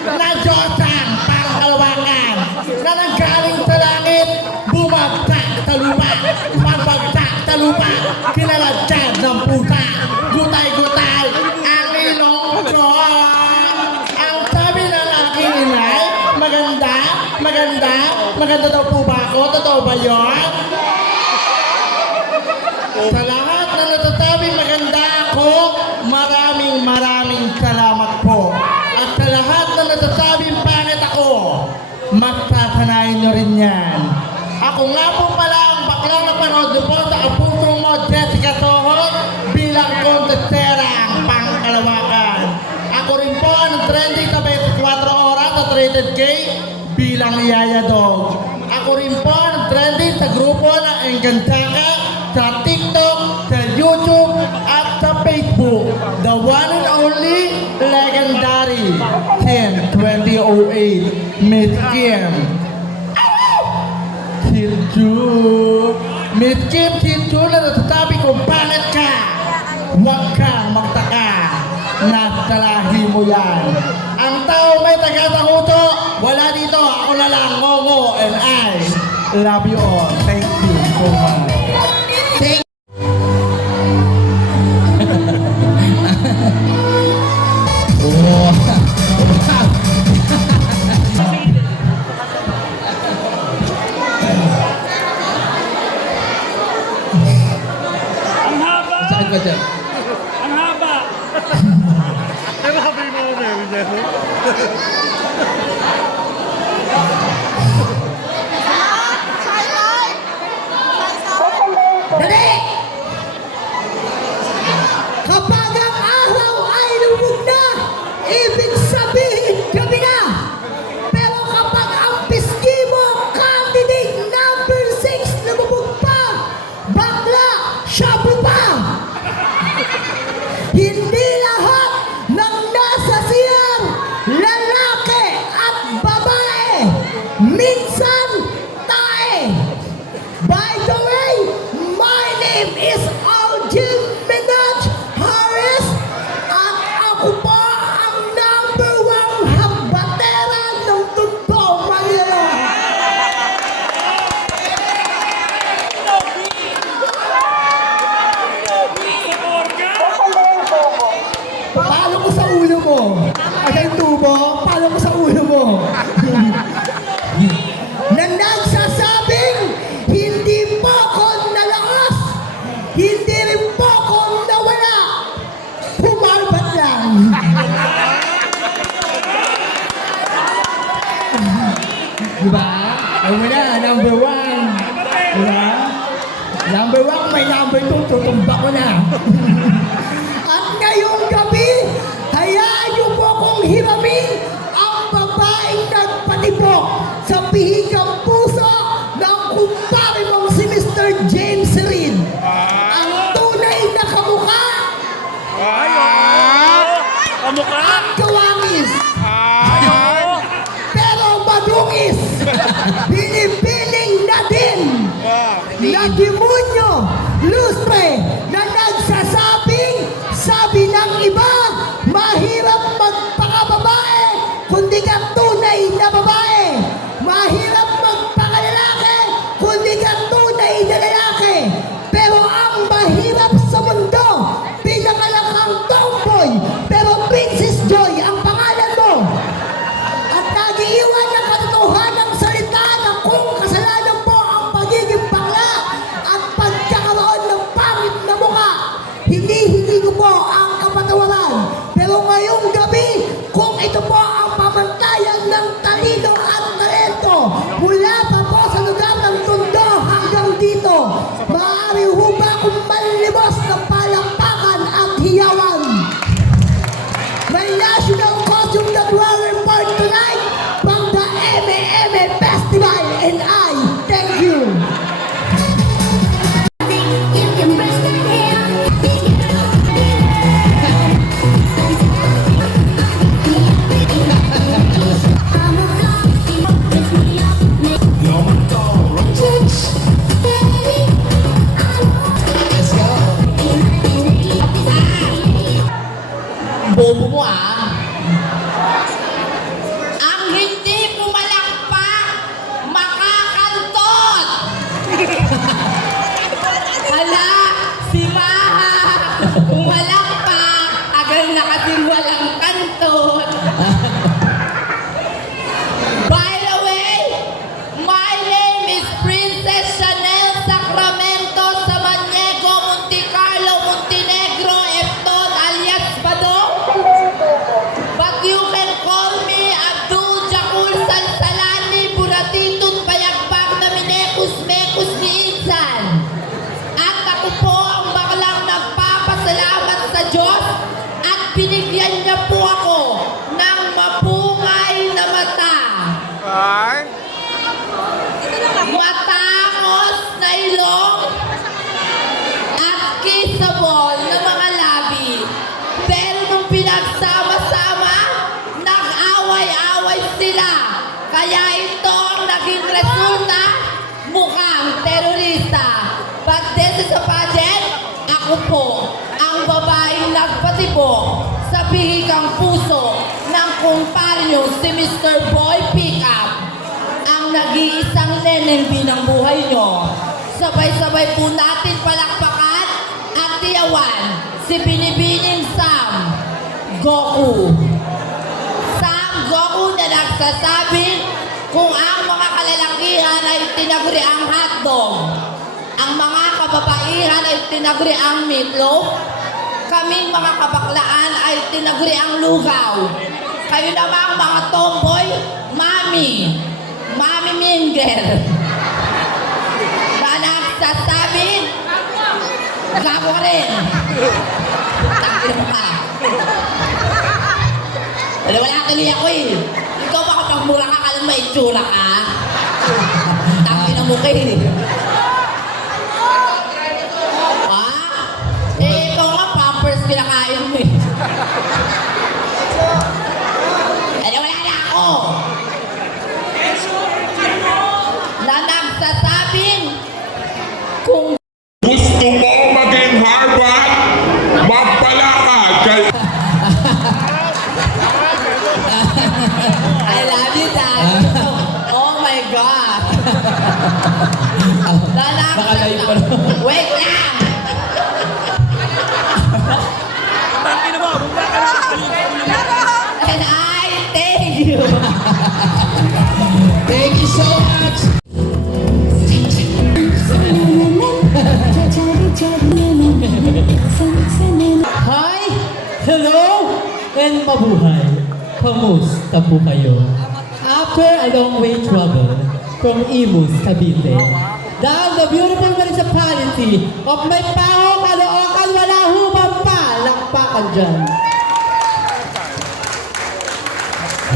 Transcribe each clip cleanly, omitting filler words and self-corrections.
na Diyosang pangkalawakan na nanggaling sa langit, bumagsak sa lupa, pagbagsak sa lupa, kinaladyan ng pusa, gutay-gutay ang ilong ko. Ang sabi ng aking inay, maganda, maganda, maganda daw po ba ako? Totoo ba yun? Sa lahat na natasabing maganda ako, maraming salamat po. At sa lahat na natasabing pangit ako, magsasanayin nyo rin yan. Ako nga po pala ang baklang napanood po sa kapuso mo, Jessica Soho, bilang kontesterang pangkalawakan. Ako rin po ang trending sa 24 oras sa Traded K bilang Yaya Dog. Ako rin po ang trending sa grupo ng Encantaca, sa TikTok, sa YouTube, at sa Facebook. The one and only legendary Kim 2008, Miss Kim. Chichu! Miss Kim Chichu na nasasabi kong pangit ka! Huwag kang magtaka! Nasa lahi mo yan! Ang tao may taga-sakuto, wala dito, ako na lang, Ngogo, and I love you all. Thank you so much. Thank Ang haba! Saan ba dyan? Ang haba! Ano habi mo na meron dyan? Dali! Kapag ang araw ay lumog na, ibig sabihin gabi na. Pero kapag ang pisngi mo, candidate number 6 lumubog pa, bakla, shabu pa. Hindi lahat ng nasa siyang lalaki at babae, minsan tae. By the way, my name is Algin Minaj Harris at ako po ang number 1 hambatera ng Tondo, Manila. Palo ko sa ulo mo. At ang tubo, palo ko sa ulo mo. Na nagsasabing hindi po ako nalakas, hindi rin po ako nawala, pumalbat lang. Diba? Ay mo na, number 1. Diba? Number 1, may number 2, tutumba ko na. At ngayong gabi, hayaan niyo po akong hiramin ang babaeng nagpatibok sa pihigang puso ng kumpare mong si Mr. James Reid. Ang tunay na kamukha Kamukha! at kawangis. Pero madungis. Binibining na din na demonyo, lustre, na nagsasabing, sabi ng iba, mahirap magpakababae, kundi ka tunay na babae. Mahirap magpakalalaki, kundi ka tunay na lalaki. Pero ang mahirap sa mundo, pinangalan kang tomboy, pero Princess Joy ang pangalan mo. At nag-iiwan ng katotohanang salita na kung kasalanan mo ang pagiging bakla at pagka Ako po, ang babaeng nagpatibok sa bihikang puso ng kumpare niyo si Mr. Boy Pickup. Ang nag-iisang neneng ng buhay niyo. Sabay-sabay po natin palakpakan at tiyawan si Binibining Sam Goku. Sam Goku na nagsasabi kung ang mga kalalakihan ay tinaguri ang hotdog, ang mga kababaihan ay tinaguri ang meatloaf, kaming mga kabaklaan ay tinaguri ang lugaw. Kayo namang mga tomboy, Mami Minger. Na nagsasabi, gago ka rin. Tangin mo ka. Wala tuloy ako eh. Ikaw ba kapag mura ka lang may itsura ka? Tangin mo kayo eh. Ha? Eh, ikaw nga, pampers kinakain mo eh. Wala na ako. Na nagsasabing kung Gusto mo maging Harvard? Magpala ka kay I love you, Dad. Oh my God. Nakalayo pa naman. Wait lang. Tangin mo, bumba ka lang. And I thank you. Thank you so much. Hi! Hello! And mabuhay! Kamusta po kayo? After a long way travel from Imus, Cavite, down the beautiful municipality of Maypango, Caloocan, wala hubang pa! Lakpakan dyan!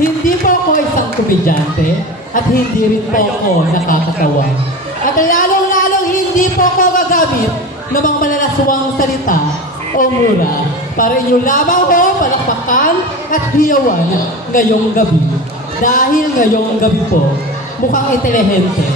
Hindi po ako isang komedyante at hindi rin po ako nakakatawa. At lalong-lalong hindi po ako gagamit ng mga malalaswang salita o mura para inyo lamang ko palakpakan at hiyawan ngayong gabi. Dahil ngayong gabi po, mukhang intelihente,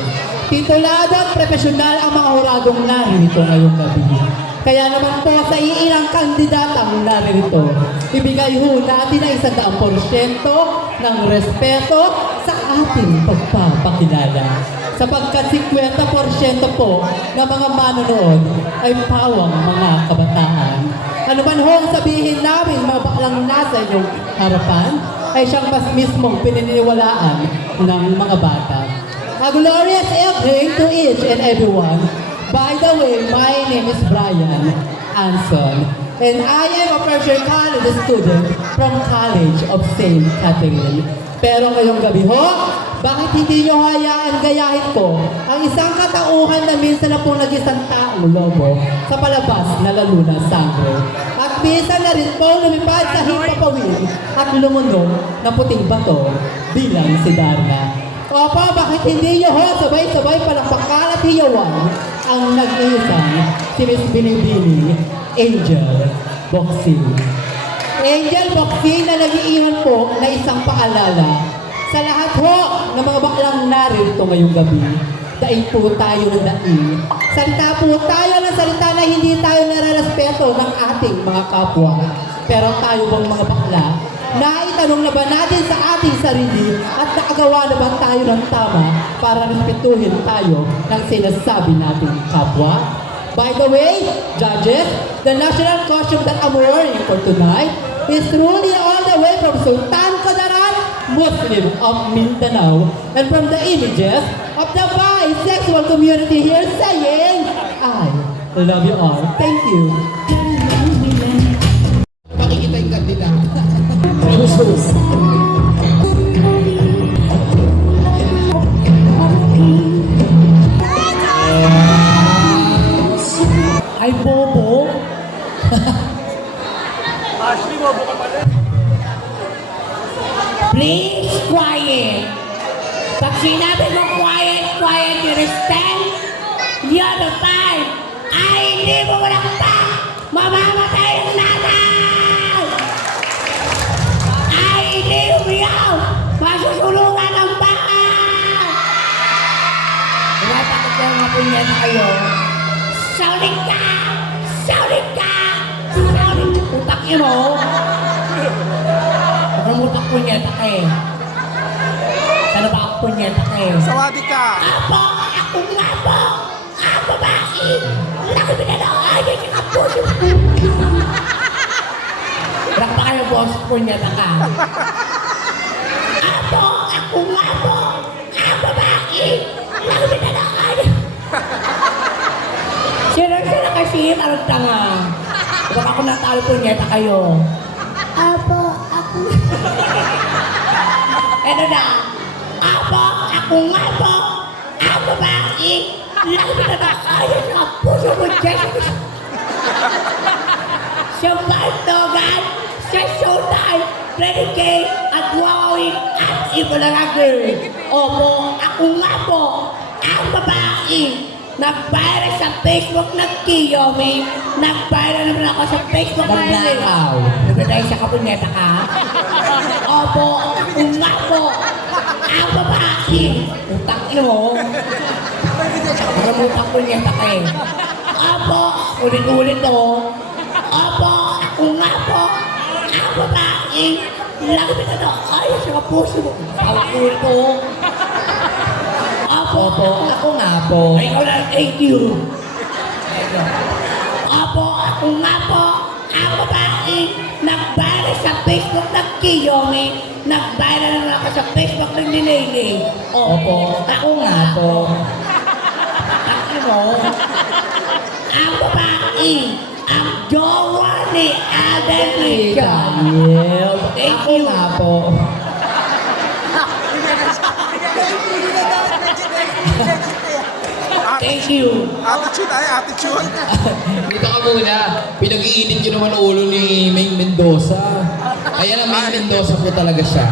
titulado at profesional ang mga huradong narito ngayong gabi. Kaya naman po sa iilang kandidatang naririto, ibigay ho natin ang 100% ng respeto sa ating pagpapakilala. Sapagkat 50% po ng mga manonood ay pawang mga kabataan. Ano man ho ang sabihin namin mga baklang nasa inyong harapan, ay siyang mas mismong pininiwalaan ng mga bata. A glorious evening to each and everyone. By the way, my name is Brian Anson, and I am a first year college student from College of St. Catherine. Pero ngayong gabi ho, bakit hindi nyo hayaan gayahin ko ang isang katauhan na minsan na pong nag-isang taong lobo sa palabas na lalo na sangre. At minsan na rin po lumipad sa hipapawid at lumunod na puting bato bilang si Darna. Opo, bakit hindi nyo ho sabay-sabay palakpakan at hiyawan ang nag-iisang si Miss Binibini, Angel Boxing. Angel Boxing na nag-iiwan po na isang paalala sa lahat ho ng mga baklang narito ngayong gabi. Daig po tayo ng daig. Salita po tayo ng salita na hindi tayo nararespeto ng ating mga kapwa. Pero tayo bang mga bakla, naitanong na ba natin sa ating sarili at nakagawa na ba tayo ng tama para respetuhin tayo ng sinasabi nating kapwa? By the way, judges, the national costume that I'm wearing for tonight is truly all the way from Sultan Kudarat, Muslim of Mindanao, and from the images of the bisexual community here saying, I love you all. Thank you. Makikita yung kandidato. Ay, Bobo. Ashley, bobo ka pa rin. Please, quiet. Pag sinabi mo quiet, quiet, you understand? The other time, ay hindi mo malakta! Mamamatay ang nanay! Ay hindi umiyaw! Masusulungan ang baka! Tinatakot yung mga punya na kayo. Sauling ka! Sorry ka! Sorry! Utak yun o! Huwag utak punyeta ka eh. Sana ba ako punyeta ka eh? Sawadi ka! Apo! Ako nga po! Ako ba? Laki mo na lang! Ay, hindi ka po! Wala pa kayo boss, punyeta ka. Apo! Ako nga po! Ako ba? Laki mo na lang! Ay, sila kasi, parang tanga. Baka ako natalo punyeta kayo. Apo, ako. Eto na. Apo, ako nga po. Ako ba? Laki mo na lang. Ayaw na puso mo, Jessica. Sa Bartogan, sa Showtime, Freddy K, at Wawin, at iba na nga girl. Opo, ako nga po. Ang babae. Nag-viral sa Facebook ng Kiyomi. Nag-viral naman ako sa Facebook ng Magnakaw. Nagdadahil sa kapunyeta ka? Opo, ako nga po. Ang babae. Utang ino mo. Nagamutak punyeta ka eh. Opo, ulit-ulit o. Opo, ako nga po. Ang babae. Lagi mo na ayos sa puso mo. Ang ulit o. Opo, ako nga po. Ikaw na, thank you. Opo, ako nga po. Ang babae, nag-viral sa Facebook ng Kiyomi. Nag-viral naman ako sa Facebook ng Nilene. Opo, ako nga po. Ano? Ang babae, ang jowa ni Alden Richard. Yes, Thank ako you. nga po. Thank you. Attitude ay, attitude. Dito ka muna. Pinag-iinit nyo naman ulo ni Maine Mendoza. Ayan ang Maine Mendoza po talaga siya.